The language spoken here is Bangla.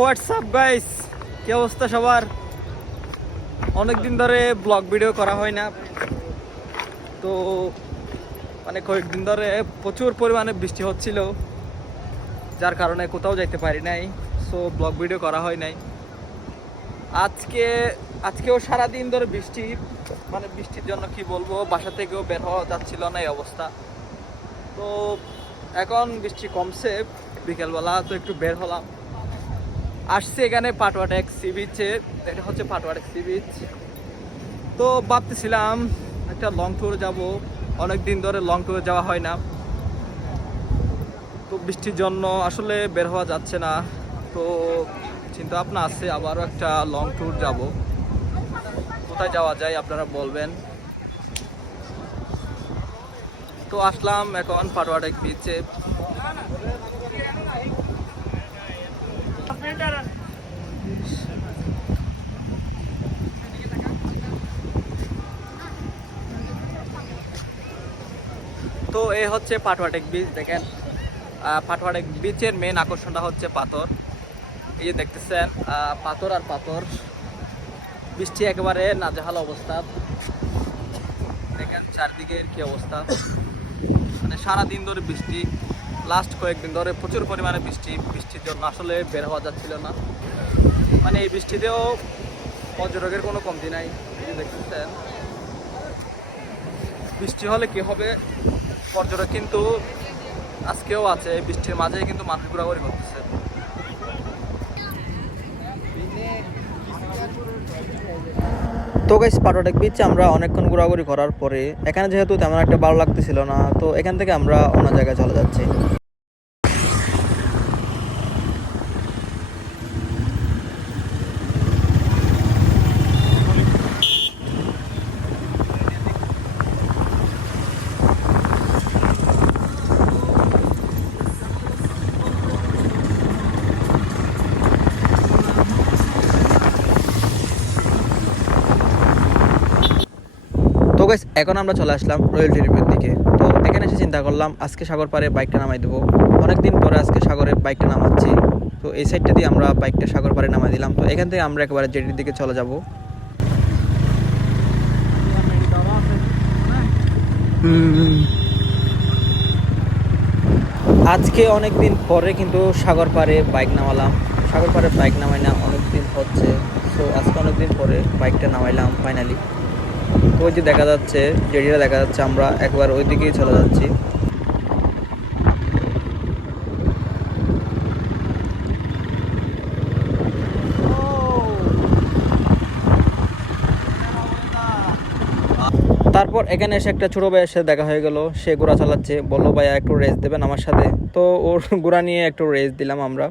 হোয়াটসঅ্যাপ গাইস কি অবস্থা সবার? অনেক দিন ধরে ব্লগ ভিডিও করা হয় না। তো মানে কয়েকদিন ধরে প্রচুর পরিমাণে বৃষ্টি হচ্ছিল, যার কারণে কোথাও যাইতে পারি নাই। সো ব্লগ ভিডিও করা হয় নাই। আজকে, আজকেও সারাদিন ধরে বৃষ্টি মানে বৃষ্টির জন্য কি বলব, বাসা থেকেও বের হওয়া যাচ্ছিল না এই অবস্থা। তো, এখন বৃষ্টি কমছে, বিকেলবেলা তো একটু বের হলাম। আসছি এখানে পাটওয়াটেক সি বিচে এটা হচ্ছে পাটওয়াটেক সি বিচ তো ভাবতেছিলাম একটা লং ট্যুর যাব অনেক দিন ধরে লং ট্যুরে যাওয়া হয় না। তো বৃষ্টির জন্য আসলে বের হওয়া যাচ্ছে না। তো চিন্তা ভাবনা আছে, আবারও একটা লং ট্যুর যাব। কোথায় যাওয়া যায় আপনারা বলবেন? তো আসলাম এখন পাটওয়াটেক বিচে তো এই হচ্ছে পাটওয়াটেক বিচ দেখেন। পাটওয়াটেক বিচের মেন আকর্ষণটা হচ্ছে পাথর। এই যে দেখতেছেন পাথর আর পাথর। বৃষ্টি একেবারে নাজেহাল অবস্থা। দেখেন চারদিকের কি অবস্থা। মানে সারাদিন ধরে বৃষ্টি। লাস্ট কয়েকদিন ধরে প্রচুর পরিমাণে বৃষ্টি। বৃষ্টির জন্য আসলে বের হওয়া যাচ্ছিল না। মানে এই বৃষ্টিতেও পর্যটকের কোনো কমতি নাই। দেখতেছেন। বৃষ্টি হলে কি হবে? পর্যটক কিন্তু আজকেও আছে বৃষ্টির মাঝে কিন্তু মানুষ ঘোরাঘুরি করতেছে। তো গাইস পাটোটেক বিচে আমরা অনেকক্ষণ ঘোরাঘুরি করার পরে, এখানে যেহেতু তেমন একটা ভালো লাগতেছিল না, তো এখান থেকে আমরা অন্য জায়গায় চলে যাচ্ছি। গাইস এখন আমরা চলে আসলাম রয়্যাল ট্রিপের দিকে। তো এখানে এসে চিন্তা করলাম, আজকে সাগর পাড়ে বাইকটা নামাই দেবো। অনেকদিন পরে আজকে সাগরে বাইকটা নামাচ্ছি। তো এই সাইডটা দিয়ে আমরা বাইকটা সাগর পাড়ে নামাই দিলাম। তো এখান থেকে আমরা একেবারে জেটির দিকে চলে যাব। আজকে অনেক দিন পরে কিন্তু সাগর পাড়ে বাইক নামালাম। সাগর পাড়ে বাইক নামাই না অনেক দিন হচ্ছে। সো আজকে অনেক দিন পরে বাইকটা নামাইলাম ফাইনালি ওই যে দেখা যাচ্ছে জেডিটা দেখা যাচ্ছে, আমরা একবার ওই দিকেই চলে যাচ্ছি। তারপর এখানে এসে একটা ছোটো ভাইয়ের সাথে দেখা হয়ে গেল। সে ঘোড়া চালাচ্ছে। বলল, ভাইয়া, একটু রেস দেবেন আমার সাথে? তো ওর ঘোড়া নিয়ে একটু রেস দিলাম আমরা।